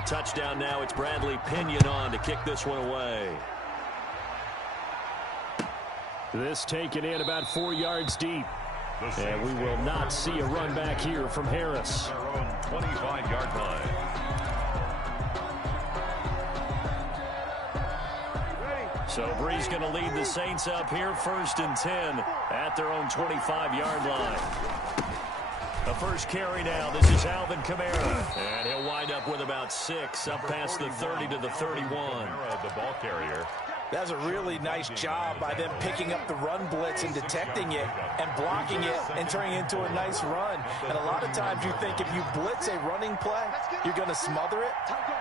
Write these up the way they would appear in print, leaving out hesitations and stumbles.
a touchdown now. It's Bradley Pinion on to kick this one away. This taken in about 4 yards deep. And we will not see a run back here from Harris. Their own 25-yard line. So Bree's going to lead the Saints up here 1st and 10 at their own 25-yard line. The first carry now. This is Alvin Kamara. And he'll wind up with about 6 up past the 30 to the 31. The ball carrier. That's a really nice job by them picking up the run blitz and detecting it and blocking it and turning it into a nice run. And a lot of times you think if you blitz a running play, you're going to smother it.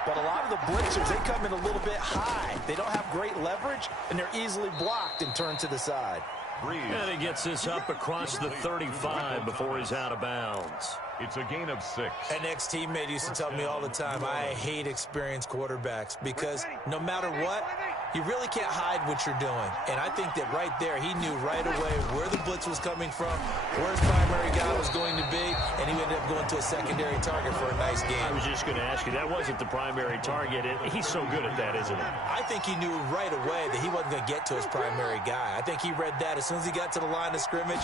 But a lot of the blitzers, they come in a little bit high. They don't have great leverage, and they're easily blocked and turned to the side. And he gets this up across the 35 before he's out of bounds. It's a gain of 6. An ex-teammate used to tell me all the time, I hate experienced quarterbacks because no matter what, you really can't hide what you're doing. And I think that right there, he knew right away where the blitz was coming from, where his primary guy was going to be, and he ended up going to a secondary target for a nice game. I was just going to ask you, that wasn't the primary target. He's so good at that, isn't he? I think he knew right away that he wasn't going to get to his primary guy. I think he read that as soon as he got to the line of scrimmage,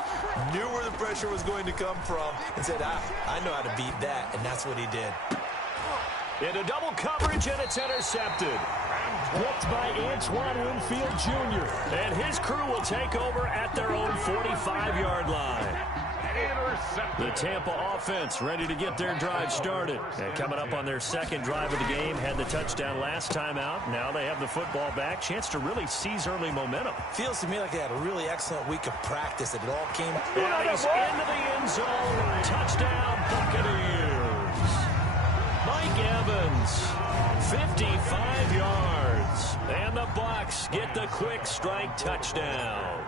knew where the pressure was going to come from, and said, I know how to beat that, and that's what he did. Into double coverage, and it's intercepted. Blocked by Antoine Winfield Jr. And his crew will take over at their own 45-yard line. The Tampa offense ready to get their drive started. And coming up on their second drive of the game, had the touchdown last time out. Now they have the football back. Chance to really seize early momentum. Feels to me like they had a really excellent week of practice. That it all came. And he's into the end zone. Touchdown, Buccaneers. Mike Evans, 55 yards. And the Bucs get the quick strike touchdown.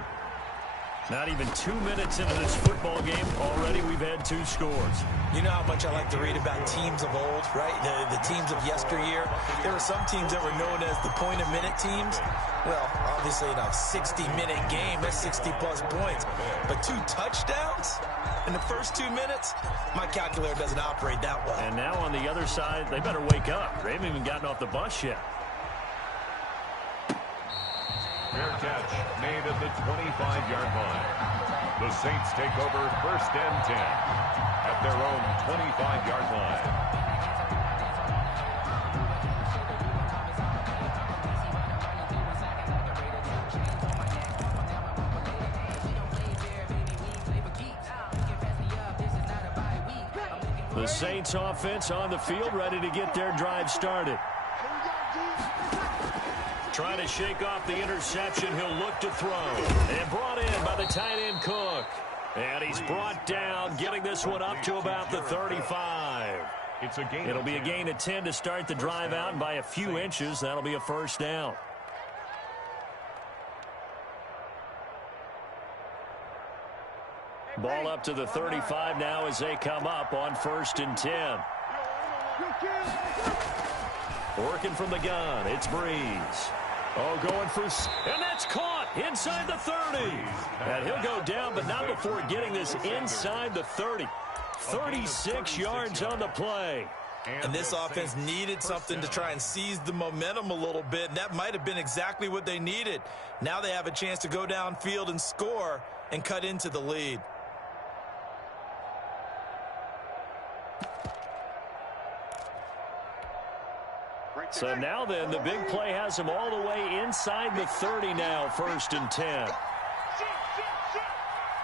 Not even 2 minutes into this football game, already we've had 2 scores. You know how much I like to read about teams of old, right? The teams of yesteryear. There were some teams that were known as the point-a-minute teams. Well, obviously in a 60-minute game, that's 60-plus points. But 2 touchdowns in the first 2 minutes? My calculator doesn't operate that well. And now on the other side, they better wake up. They haven't even gotten off the bus yet. Fair catch made at the 25-yard line. The Saints take over 1st and 10 at their own 25-yard line. The Saints offense on the field, ready to get their drive started. Trying to shake off the interception, he'll look to throw. And brought in by the tight end Cook. And he's brought down, getting this one up to about the 35. It'll be a gain of 10 to start the drive out, and by a few inches, that'll be a first down. Ball up to the 35 now as they come up on 1st and 10. Working from the gun, it's Breeze. Oh, going for, and that's caught inside the 30. And he'll go down, but not before getting this inside the 30. 36 yards on the play. And this offense needed something to try and seize the momentum a little bit, and that might have been exactly what they needed. Now they have a chance to go downfield and score and cut into the lead. So now then, the big play has him all the way inside the 30 now, 1st and 10.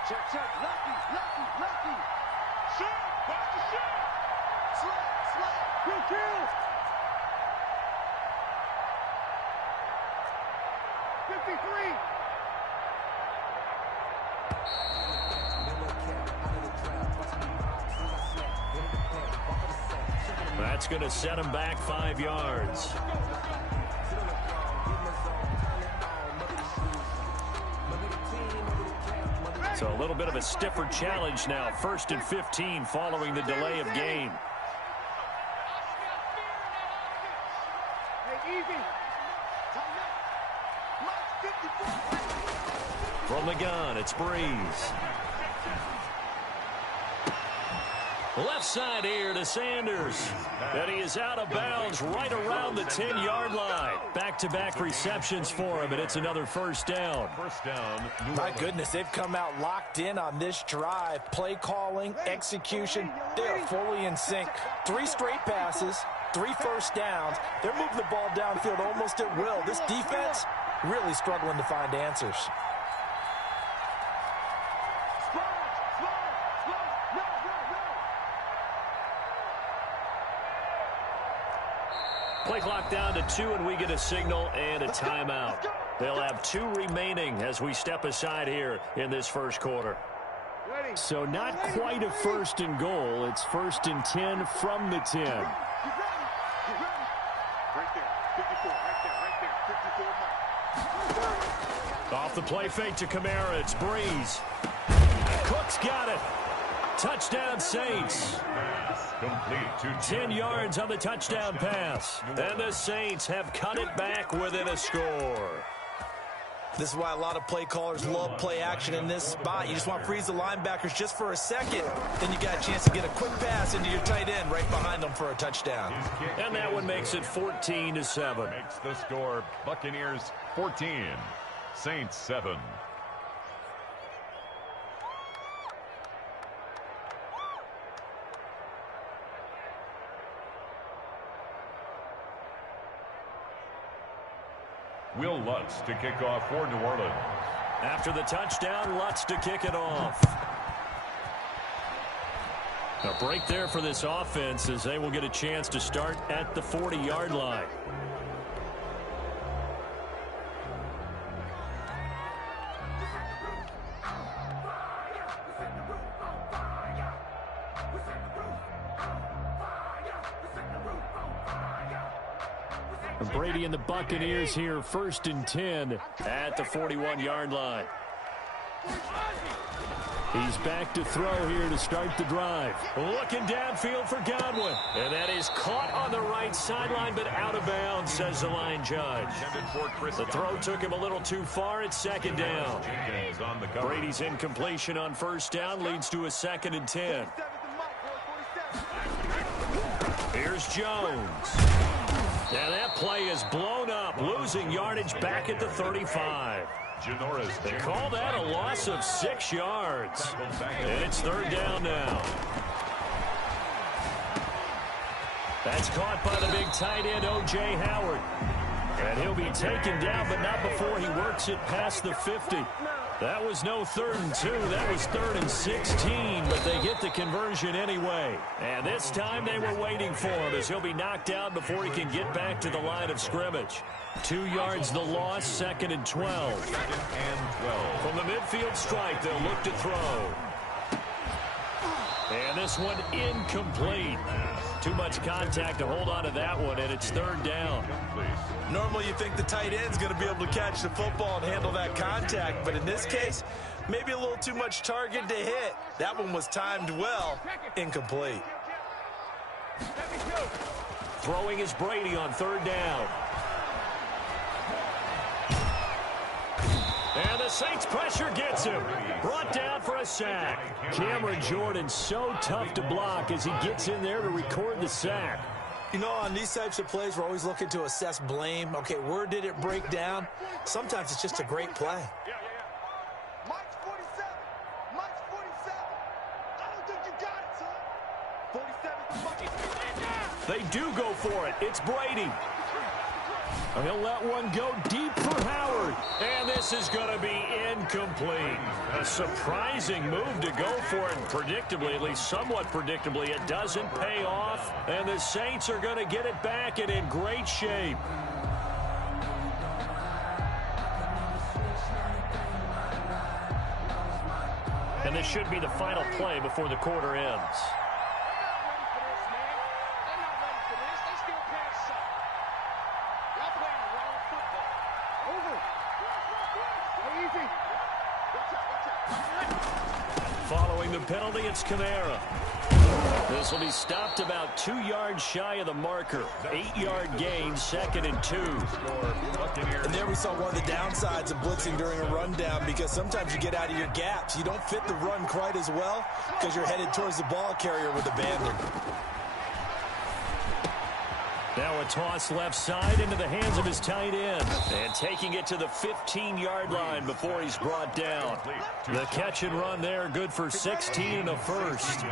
Check, lucky. Shot, watch the shot. Slap. Good kill. 53. That's going to set him back 5 yards. So a little bit of a stiffer challenge now. 1st and 15 following the delay of game. From the gun, it's Breeze. Left side here to Sanders. And he is out of bounds right around the 10-yard line. Back-to-back receptions for him, and it's another first down. My goodness, they've come out locked in on this drive. Play calling, execution, they are fully in sync. 3 straight passes, 3 first downs. They're moving the ball downfield almost at will. This defense really struggling to find answers. Play clock down to 2, and we get a signal and a timeout. They'll have 2 remaining as we step aside here in this first quarter. So not quite a first and goal. It's 1st and 10 from the 10. Right there, 54, right there, 54. Off the play fake to Kamara, it's Breeze. Cook's got it. Touchdown Saints. Complete to 10 yards on the touchdown pass. And the Saints have cut it back within a score. This is why a lot of play callers love play action in this spot. You just want to freeze the linebackers just for a second. Then you got a chance to get a quick pass into your tight end right behind them for a touchdown. And that one makes it 14-7. Makes the score Buccaneers 14, Saints 7. Will Lutz to kick off for New Orleans. After the touchdown, Lutz to kick it off. A break there for this offense as they will get a chance to start at the 40-yard line. Brady and the Buccaneers here, 1st and 10 at the 41-yard line. He's back to throw here to start the drive. Looking downfield for Godwin. And that is caught on the right sideline, but out of bounds, says the line judge. The throw took him a little too far. It's 2nd down. Brady's incompletion on 1st down leads to a 2nd and 10. Here's Jones. Now that play is blown up, losing yardage back at the 35. They call that a loss of 6 yards. It's 3rd down now. That's caught by the big tight end, O.J. Howard. And he'll be taken down, but not before he works it past the 50. That was no 3rd and 2. That was 3rd and 16, but they get the conversion anyway. And this time they were waiting for him as he'll be knocked out before he can get back to the line of scrimmage. 2 yards the loss, 2nd and 12. From the midfield stripe, they'll look to throw. And this one incomplete. Too much contact to hold on to that one, and it's 3rd down. Normally you think the tight end's going to be able to catch the football and handle that contact, but in this case, maybe a little too much target to hit. That one was timed well, incomplete. Throwing is Brady on 3rd down. And the Saints pressure gets him. Brought down for a sack. Cameron Jordan so tough to block as he gets in there to record the sack. You know, on these types of plays, we're always looking to assess blame. Okay, where did it break down? Sometimes it's just a great play. Mike's 47. Mike's 47. I don't think you got it, son. 47 is Mike. They do go for it. It's Brady. He'll let one go deep for Howard. And this is going to be incomplete. A surprising move to go for it. And predictably, at least somewhat predictably, it doesn't pay off. And the Saints are going to get it back and in great shape. And this should be the final play before the quarter ends. Following the penalty, it's Kamara. This will be stopped about 2 yards shy of the marker. 8-yard gain, 2nd and 2. And there we saw one of the downsides of blitzing during a rundown, because sometimes you get out of your gaps. You don't fit the run quite as well because you're headed towards the ball carrier with abandon. Now a toss left side into the hands of his tight end. And taking it to the 15-yard line before he's brought down. The catch and run there, good for 16 and a first.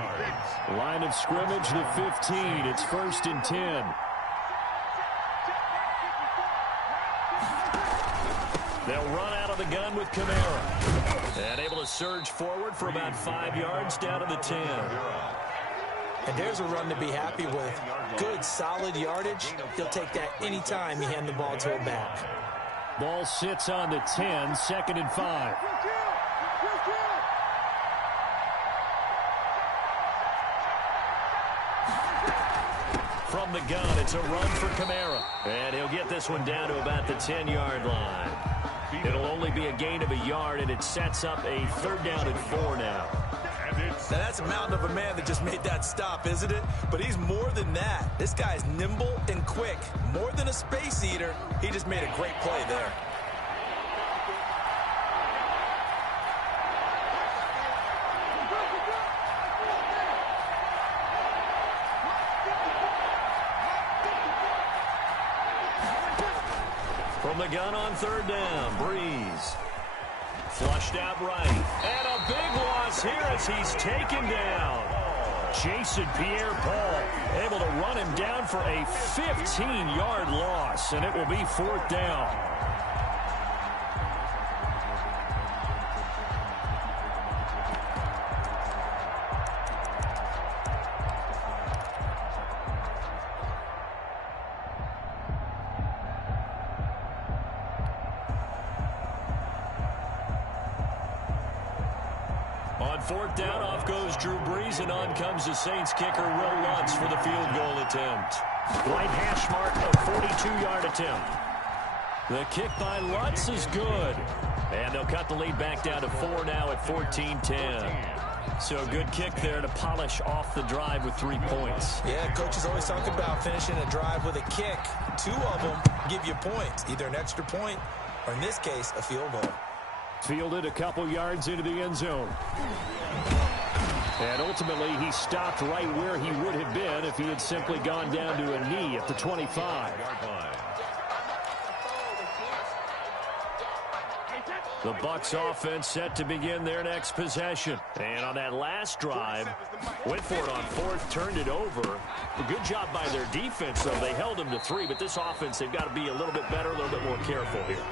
Line of scrimmage, the 15. It's 1st and 10. They'll run out of the gun with Kamara. And able to surge forward for about 5 yards down to the 10. And there's a run to be happy with. Good, solid yardage. He'll take that anytime you hand the ball to a back. Ball sits on the 10, 2nd and 5. From the gun, it's a run for Kamara. And he'll get this one down to about the 10-yard line. It'll only be a gain of a yard, and it sets up a 3rd down and 4 now. Now, that's a mountain of a man that just made that stop, isn't it? But he's more than that. This guy's nimble and quick. More than a space eater, he just made a great play there. From the gun on 3rd down, Breeze. Flushed out right. And a big loss here as he's taken down. Jason Pierre-Paul able to run him down for a 15-yard loss, and it will be 4th down. On 4th down, off goes Drew Brees, and on comes the Saints kicker, Will Lutz, for the field goal attempt. Right hash mark, a 42-yard attempt. The kick by Lutz is good. And they'll cut the lead back down to 4 now at 14-10. So good kick there to polish off the drive with 3 points. Yeah, coaches always talk about finishing a drive with a kick. 2 of them give you points, either an extra point or, in this case, a field goal. Fielded a couple yards into the end zone. And ultimately, he stopped right where he would have been if he had simply gone down to a knee at the 25. The Bucs offense set to begin their next possession. And on that last drive, went for it on 4th, turned it over. A good job by their defense, though. They held them to 3, but this offense, they've got to be a little bit better, a little bit more careful here.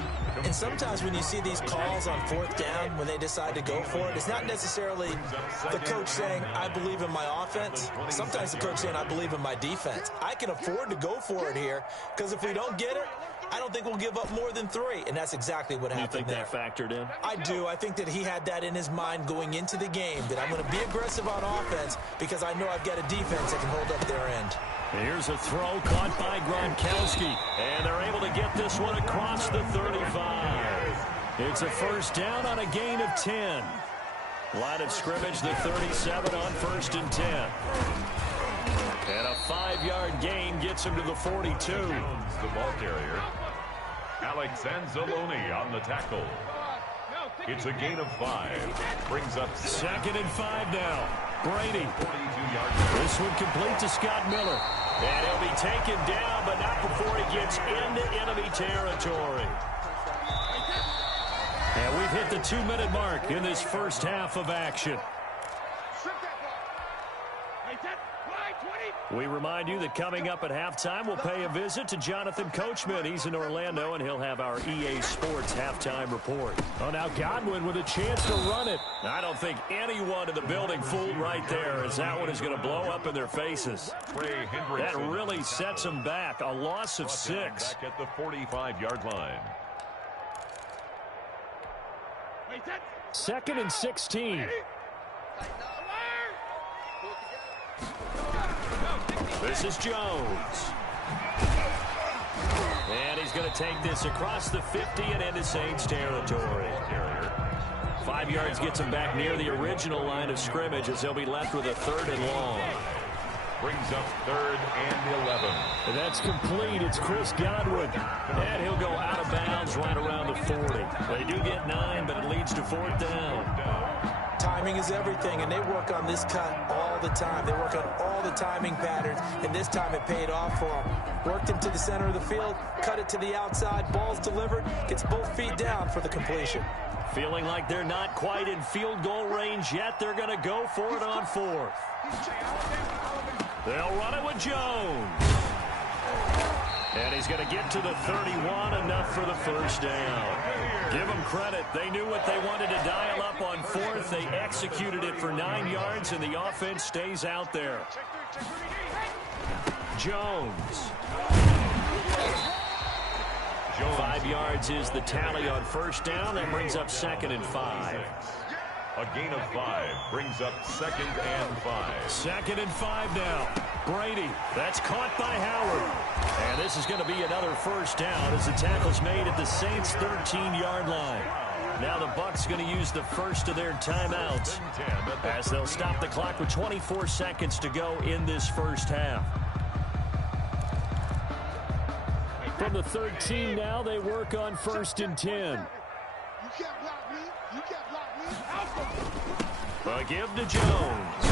And sometimes when you see these calls on 4th down, when they decide to go for it, it's not necessarily the coach saying, I believe in my offense. Sometimes the coach saying, I believe in my defense. I can afford to go for it here, because if we don't get it, I don't think we'll give up more than 3, and that's exactly what happened there. You think that factored in? I do. I think that he had that in his mind going into the game, that I'm going to be aggressive on offense because I know I've got a defense that can hold up their end. Here's a throw caught by Gronkowski, and they're able to get this one across the 35. It's a 1st down on a gain of 10. Line of scrimmage, the 37 on 1st and 10. And a 5-yard gain gets him to the 42. The ball carrier, Alex Anzalone on the tackle. It's a gain of 5. Brings up 2nd and 5 now. Brady. 42-yard. This one complete to Scott Miller. And he'll be taken down, but not before he gets into enemy territory. And we've hit the 2-minute mark in this first half of action. We remind you that coming up at halftime, we'll pay a visit to Jonathan Coachman. He's in Orlando, and he'll have our EA Sports halftime report. Oh, now Godwin with a chance to run it. I don't think anyone in the building fooled right there, as that one is going to blow up in their faces. That really sets them back. A loss of 6. Back at the 45-yard line. 2nd and 16. This is Jones. And he's going to take this across the 50 and into Saints territory. 5 yards gets them back near the original line of scrimmage as they'll be left with a 3rd and long. Brings up 3rd and 11. And that's complete. It's Chris Godwin. And he'll go out of bounds right around the 40. They do get 9, but it leads to 4th down. Timing is everything, and they work on this cut all the time. They work on all the timing patterns, and this time it paid off for them. Worked him to the center of the field, cut it to the outside, ball's delivered, gets both feet down for the completion. Feeling like they're not quite in field goal range yet, they're going to go for it on 4th. They'll run it with Jones. And he's going to get to the 31, enough for the 1st down. Give them credit. They knew what they wanted to dial up on 4th. They executed it for 9 yards, and the offense stays out there. Jones. 5 yards is the tally on 1st down. That brings up 2nd and 5. A gain of 5 brings up 2nd and 5. 2nd and 5 now. Brady, that's caught by Howard. And this is going to be another 1st down as the tackle's made at the Saints' 13-yard line. Now the Bucs going to use the first of their timeouts as they'll stop the clock with 24 seconds to go in this 1st half. From the 13 now, they work on 1st and 10. You can't block me. You can't block me. A give to Jones.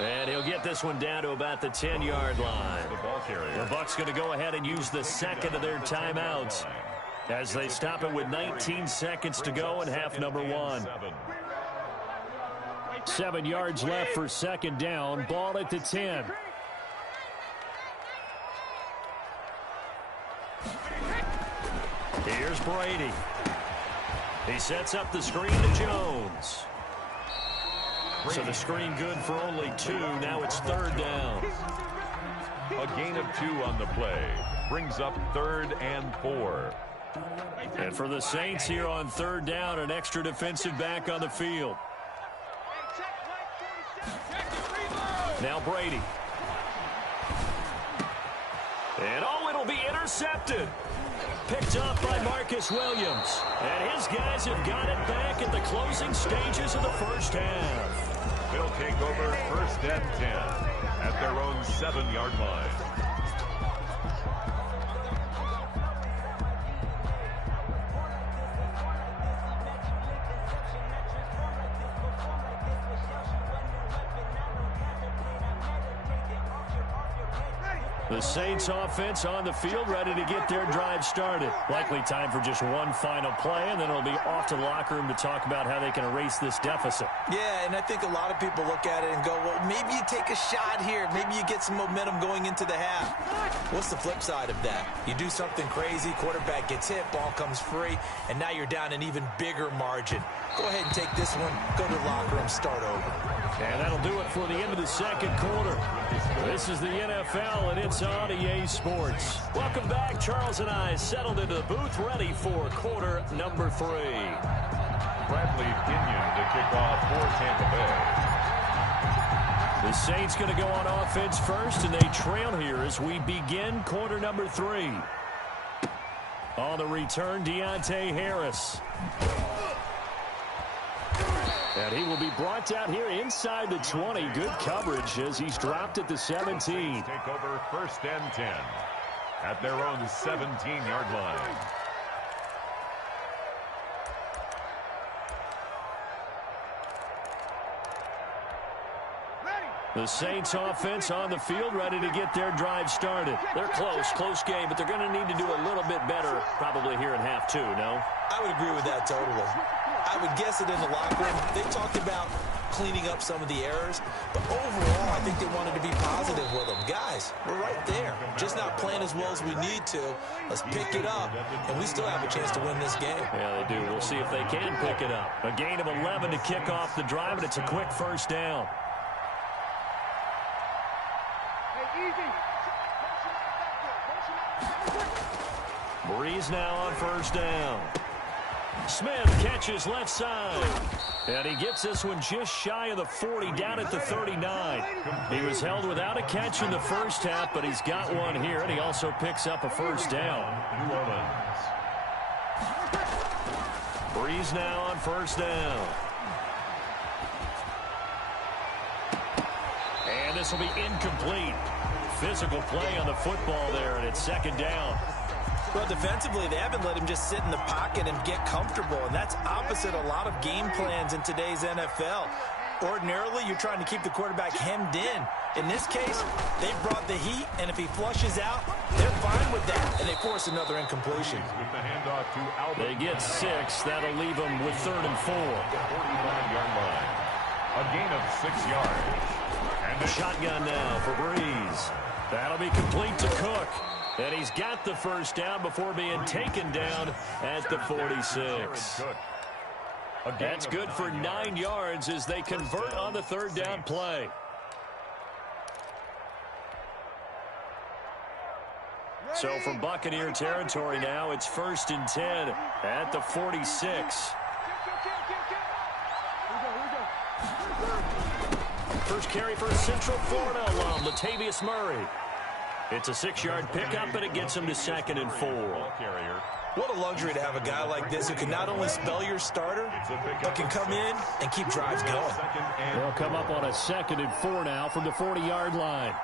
And he'll get this one down to about the 10-yard line. The Bucs going to go ahead and use the 2nd of their timeouts as they stop it with 19 seconds to go in half number 1. 7 yards left for 2nd down. Ball at the 10. Here's Brady. He sets up the screen to Jones. So the screen good for only 2. Now it's 3rd down. A gain of 2 on the play. Brings up 3rd and 4. And for the Saints here on 3rd down, an extra defensive back on the field. Now Brady. And it'll be intercepted. Picked off by Marcus Williams. And his guys have got it back at the closing stages of the 1st half. They'll take over 1st and 10 at their own 7-yard line. The Saints offense on the field, ready to get their drive started. Likely time for just one final play, and then it'll be off to the locker room to talk about how they can erase this deficit. Yeah, and I think a lot of people look at it and go, well, maybe you take a shot here. Maybe you get some momentum going into the half. What's the flip side of that? You do something crazy, quarterback gets hit, ball comes free, and now you're down an even bigger margin. Go ahead and take this one, go to the locker room, start over. And that'll do it for the end of the 2nd quarter. This is the NFL, and it's on EA Sports. Welcome back. Charles and I settled into the booth, ready for quarter number 3. Bradley Pinion to kick off for Tampa Bay. The Saints going to go on offense first, and they trail here as we begin quarter number 3. On the return, Deontay Harris. And he will be brought down here inside the 20. Good coverage as he's dropped at the 17. Take over 1st and 10 at their own 17-yard line. The Saints offense on the field, ready to get their drive started. They're close game, but they're going to need to do a little bit better probably here in half 2, no? I would agree with that totally. I would guess it in the locker room. They talked about cleaning up some of the errors, but overall, I think they wanted to be positive with them. Guys, we're right there. Just not playing as well as we need to. Let's pick it up, and we still have a chance to win this game. Yeah, they do. We'll see if they can pick it up. A gain of 11 to kick off the drive, and it's a quick 1st down. Breeze now on 1st down. Smith catches left side. And he gets this one just shy of the 40, down at the 39. He was held without a catch in the 1st half, but he's got one here, and he also picks up a 1st down. Breeze now on first down. And this will be incomplete. Physical play on the football there, and it's second down. Well, defensively, they haven't let him just sit in the pocket and get comfortable, and that's opposite a lot of game plans in today's NFL. Ordinarily, you're trying to keep the quarterback hemmed in. In this case, they brought the heat, and if he flushes out, they're fine with that, and they force another incompletion. They get 6. That'll leave them with 3rd and 4. 45-yard line. A gain of 6 yards. And the shotgun now for Breeze. That'll be complete to Cook. And he's got the first down before being taken down at the 46. That's good for 9 yards as they convert on the 3rd down play. So from Buccaneer territory now, it's 1st and 10 at the 46. First carry for Central Florida alum, Latavius Murray. It's a 6-yard pickup, and it gets him to 2nd and 4. What a luxury to have a guy like this who can not only spell your starter, but can come in and keep drives going. They'll come up on a 2nd and 4 now from the 40-yard line.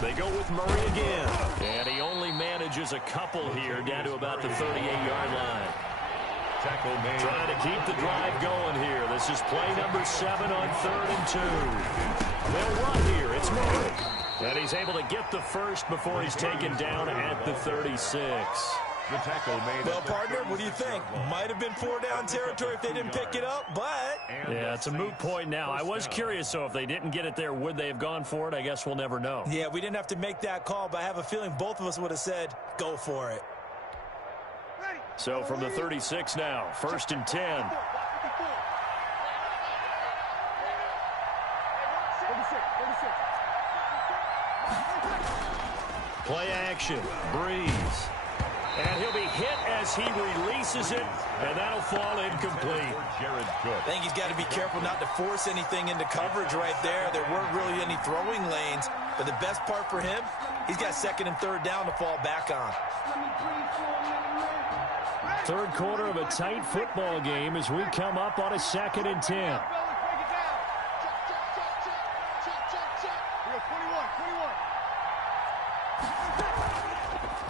They go with Murray again, and he only manages a couple here down to about the 38-yard line. Tackle made. Trying to keep the drive going here. This is play number 7 on 3rd and 2. They'll run here. It's Murray. And he's able to get the first before he's taken down at the 36. The tackle made. Well, partner, what do you think? Might have been 4-down territory if they didn't pick it up, but... Yeah, it's a moot point now. I was curious, so if they didn't get it there, would they have gone for it? I guess we'll never know. Yeah, we didn't have to make that call, but I have a feeling both of us would have said, go for it. So from the 36 now, 1st and 10. Play action, Breeze. And he'll be hit as he releases it, and that'll fall incomplete. I think he's got to be careful not to force anything into coverage right there. There weren't really any throwing lanes, but the best part for him, he's got 2nd and 3rd down to fall back on. 3rd quarter of a tight football game as we come up on a 2nd and 10.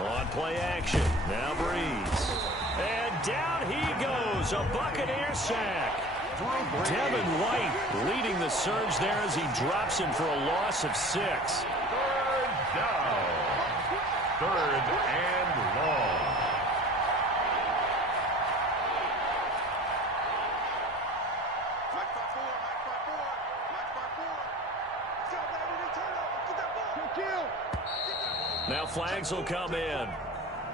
On play action, now Breeze. And down he goes, a Buccaneer sack. Devin White leading the surge there as he drops him for a loss of 6. 3rd down. 3rd and long. Now flags will come in.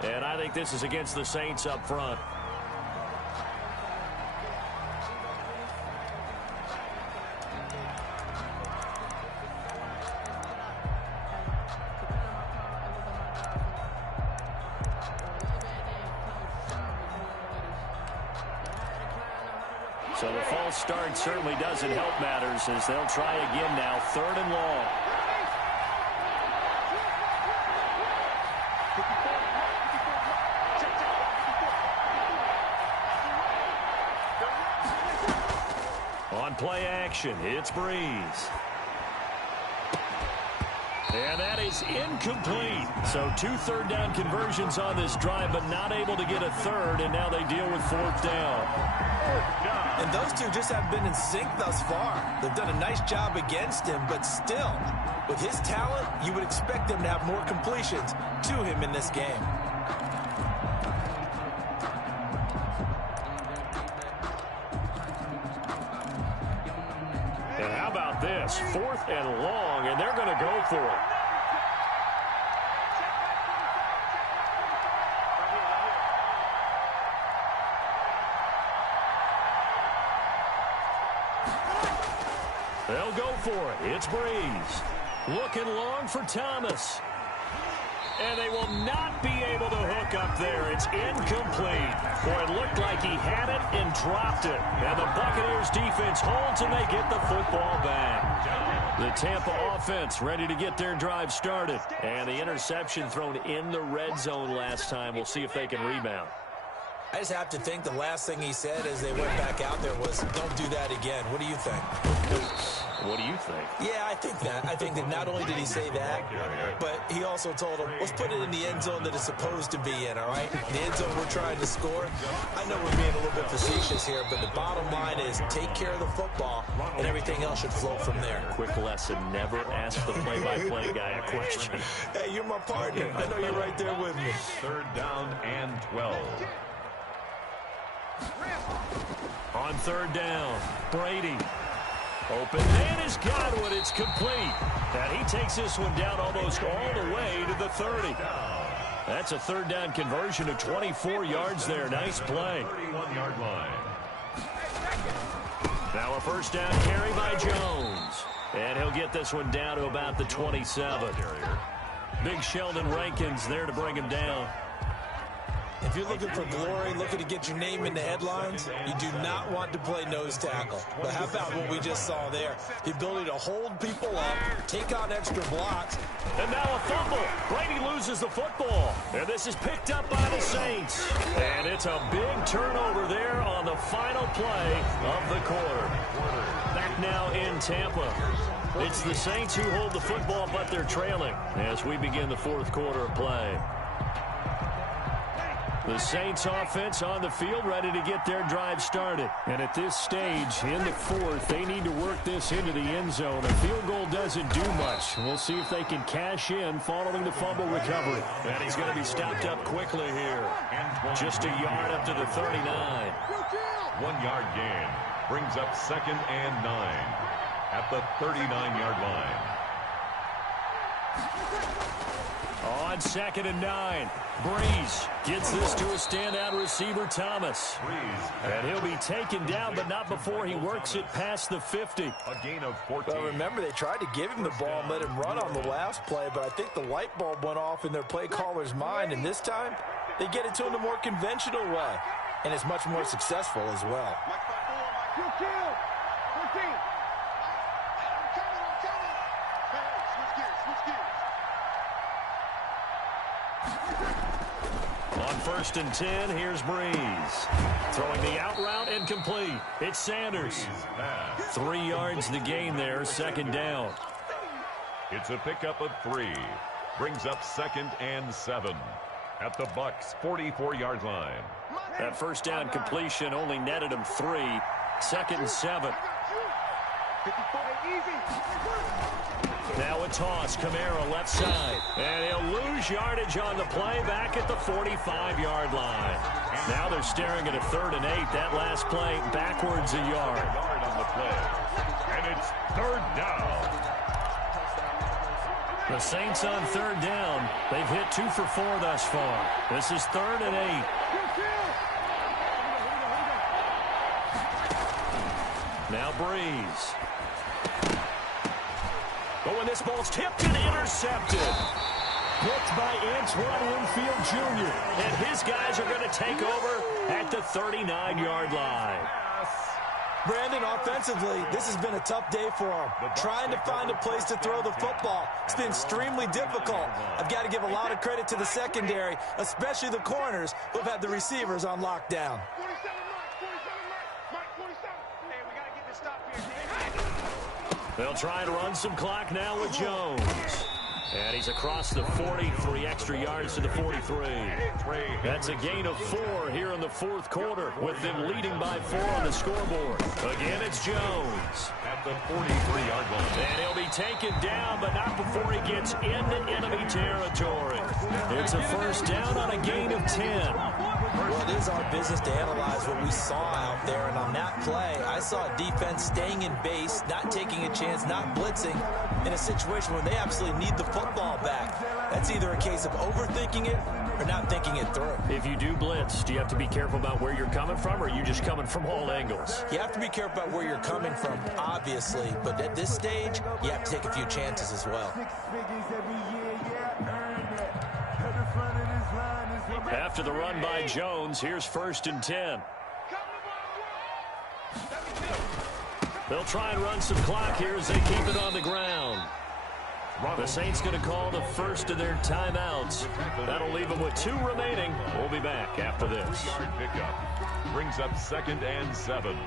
And I think this is against the Saints up front. So the false start certainly doesn't help matters as they'll try again now, 3rd and long. On play action, it's Breeze. And that is incomplete. So 2 3rd down conversions on this drive, but not able to get a 3rd, and now they deal with 4th down. And those two just haven't been in sync thus far. They've done a nice job against him, but still, with his talent, you would expect them to have more completions to him in this game. And how about this? 4th and long, and they're going to go for it. They'll go for it. It's Breeze. Looking long for Thomas. And they will not be able to hook up there. It's incomplete. Boy, it looked like he had it and dropped it. And the Buccaneers defense holds and they get the football back. The Tampa offense ready to get their drive started. And the interception thrown in the red zone last time. We'll see if they can rebound. I just have to think the last thing he said as they went back out there was, don't do that again. What do you think? What do you think? Yeah, I think that. I think that not only did he say that, but he also told him, let's put it in the end zone that it's supposed to be in, all right? The end zone we're trying to score. I know we're being a little bit facetious here, but the bottom line is take care of the football, and everything else should flow from there. Quick lesson, never ask the play-by-play guy a question. Hey, you're my partner. I know you're right there with me. 3rd down and 12. On 3rd down, Brady. Open man has got one. It's complete. And he takes this one down almost all the way to the 30. That's a 3rd down conversion of 24 yards there. Nice play. 31-yard line. Now a 1st down carry by Jones. And he'll get this one down to about the 27. Big Sheldon Rankins there to bring him down. If you're looking for glory, looking to get your name in the headlines, you do not want to play nose tackle. But how about what we just saw there? The ability to hold people up, take on extra blocks. And now a fumble. Brady loses the football. And this is picked up by the Saints. And it's a big turnover there on the final play of the quarter. Back now in Tampa. It's the Saints who hold the football, but they're trailing as we begin the 4th quarter of play. The Saints offense on the field ready to get their drive started. And at this stage, in the 4th, they need to work this into the end zone. A field goal doesn't do much. We'll see if they can cash in following the fumble recovery. And he's going to be stopped up quickly here. Just a yard up to the 39. 1-yard gain brings up 2nd and 9 at the 39-yard line. On 2nd and 9, Breeze gets this to a standout receiver, Thomas. And he'll be taken down, but not before he works it past the 50. A gain of 14. Well, remember, they tried to give him the ball and let him run on the last play, but I think the light bulb went off in their play caller's mind, and this time they get it to him the more conventional way, and it's much more successful as well. On 1st and 10, here's Breeze. Throwing the out route incomplete. It's Sanders. 3 yards to gain there, 2nd down. It's a pickup of 3. Brings up 2nd and 7 at the Bucks' 44-yard line. That 1st down completion only netted him 3. 2nd and 7. Now a toss, Kamara left side. And he'll lose yardage on the play back at the 45-yard line. Now they're staring at a 3rd and 8. That last play backwards a yard. On the play. And it's 3rd down. The Saints on 3rd down. They've hit 2 for 4 thus far. This is 3rd and 8. Now Breeze. But when this ball's tipped and intercepted. Picked by Antoine Winfield Jr. And his guys are going to take over at the 39-yard line. Brandon, offensively, this has been a tough day for him. Trying to find a place to throw the football. It's been extremely difficult. I've got to give a lot of credit to the secondary, especially the corners who have had the receivers on lockdown. They'll try to run some clock now with Jones. And he's across the 40, 3 extra yards to the 43. That's a gain of 4 here in the 4th quarter, with them leading by 4 on the scoreboard. Again, it's Jones. At the 43-yard line. And he'll be taken down, but not before he gets into enemy territory. It's a 1st down on a gain of 10. Well, it is our business to analyze what we saw out there, and on that play, I saw defense staying in base, not taking a chance, not blitzing, in a situation where they absolutely need the football back. That's either a case of overthinking it or not thinking it through. If you do blitz, do you have to be careful about where you're coming from, or are you just coming from all angles? You have to be careful about where you're coming from, obviously, but at this stage, you have to take a few chances as well. After the run by Jones, here's 1st and 10. They'll try and run some clock here as they keep it on the ground. The Saints going to call the first of their timeouts. That'll leave them with 2 remaining. We'll be back after this. 3-yard pickup brings up 2nd and 7.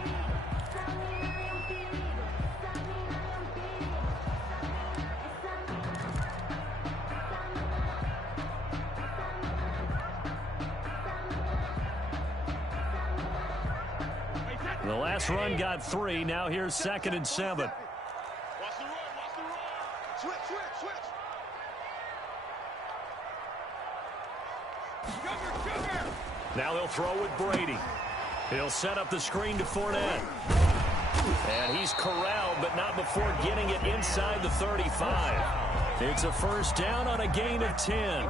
The last run got 3. Now here's 2nd and 7. Now they'll throw with Brady. He'll set up the screen to Fournette. And he's corralled, but not before getting it inside the 35. It's a 1st down on a gain of 10.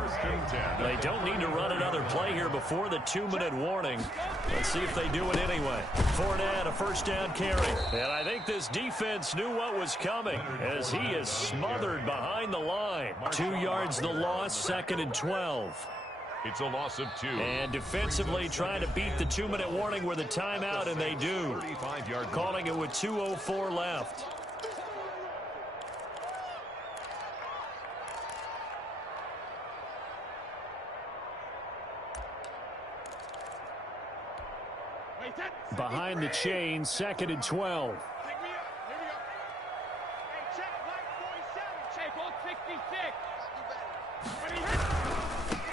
They don't need to run another play here before the 2-minute warning. Let's see if they do it anyway. Fournette, a 1st down carry. And I think this defense knew what was coming as he is smothered behind the line. 2 yards the loss, 2nd and 12. It's a loss of 2. And defensively trying to beat the 2-minute warning with a timeout, and they do. Calling it with 2:04 left. Behind the chain, 2nd and 12.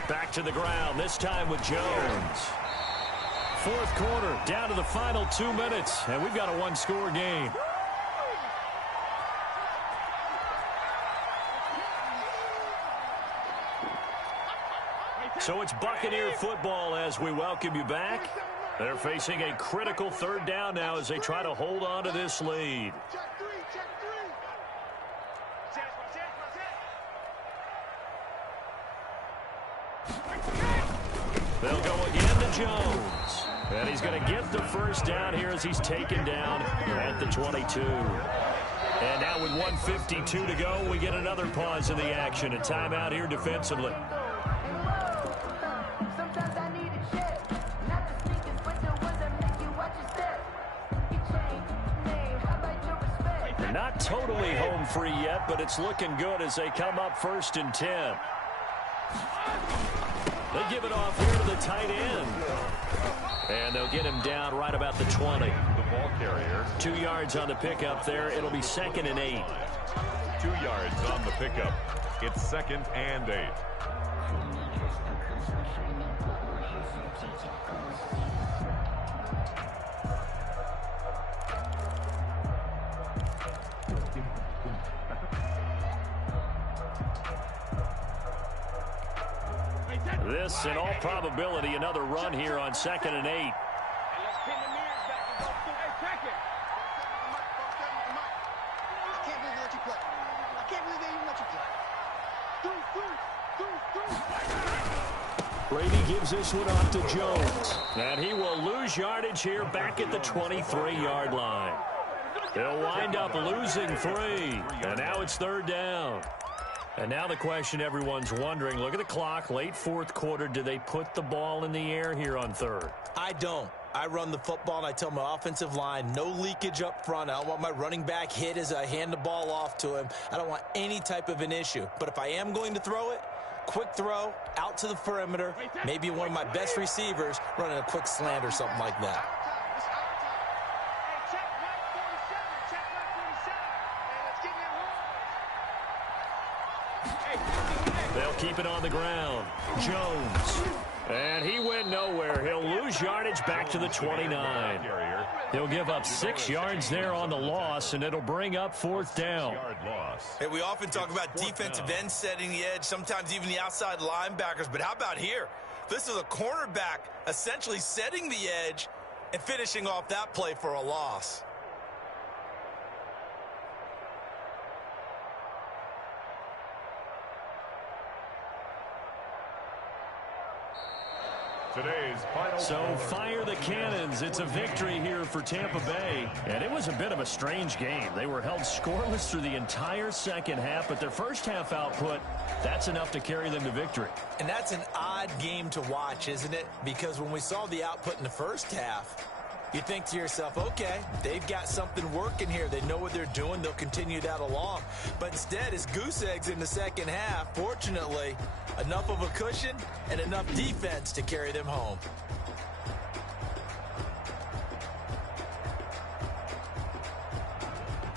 Back to the ground, this time with Jones. 4th quarter, down to the final 2 minutes, and we've got a 1-score game. So it's Buccaneer football as we welcome you back. They're facing a critical 3rd down now as they try to hold on to this lead. They'll go again to Jones. And he's going to get the 1st down here as he's taken down at the 22. And now with 1:52 to go, we get another pause in the action. A timeout here defensively. They're not totally home free yet, but it's looking good as they come up 1st and 10. They give it off here to the tight end. And they'll get him down right about the 20. The ball carrier. 2 yards on the pickup there. It'll be 2nd and 8. 2 yards on the pickup. It's 2nd and 8. This, in all probability, another run here on 2nd and 8. Brady gives this one off to Jones. And he will lose yardage here back at the 23-yard line. They'll wind up losing 3. And now it's 3rd down. And now the question everyone's wondering, look at the clock, late 4th quarter, do they put the ball in the air here on 3rd? I don't. I run the football, and I tell my offensive line, no leakage up front. I don't want my running back hit as I hand the ball off to him. I don't want any type of an issue. But if I am going to throw it, quick throw, out to the perimeter, maybe one of my best receivers running a quick slant or something like that. They'll keep it on the ground. Jones. And he went nowhere. He'll lose yardage back to the 29. He'll give up 6 yards there on the loss, and it'll bring up 4th down. Hey, we often talk about defensive ends setting the edge, sometimes even the outside linebackers, but how about here? This is a cornerback essentially setting the edge and finishing off that play for a loss. So fire the cannons. It's a victory here for Tampa Bay. And it was a bit of a strange game. They were held scoreless through the entire second half, but their first half output That's enough to carry them to victory. And that's an odd game to watch, isn't it? Because when we saw the output in the first half, you think to yourself, okay, they've got something working here. They know what they're doing. They'll continue that along. But instead, it's goose eggs in the second half. Fortunately, enough of a cushion and enough defense to carry them home.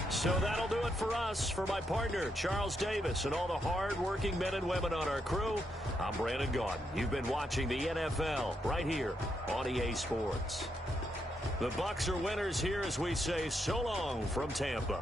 So that'll do it for us. For my partner, Charles Davis, and all the hard-working men and women on our crew, I'm Brandon Gaudin. You've been watching the NFL right here on EA Sports. The Bucs are winners here as we say so long from Tampa.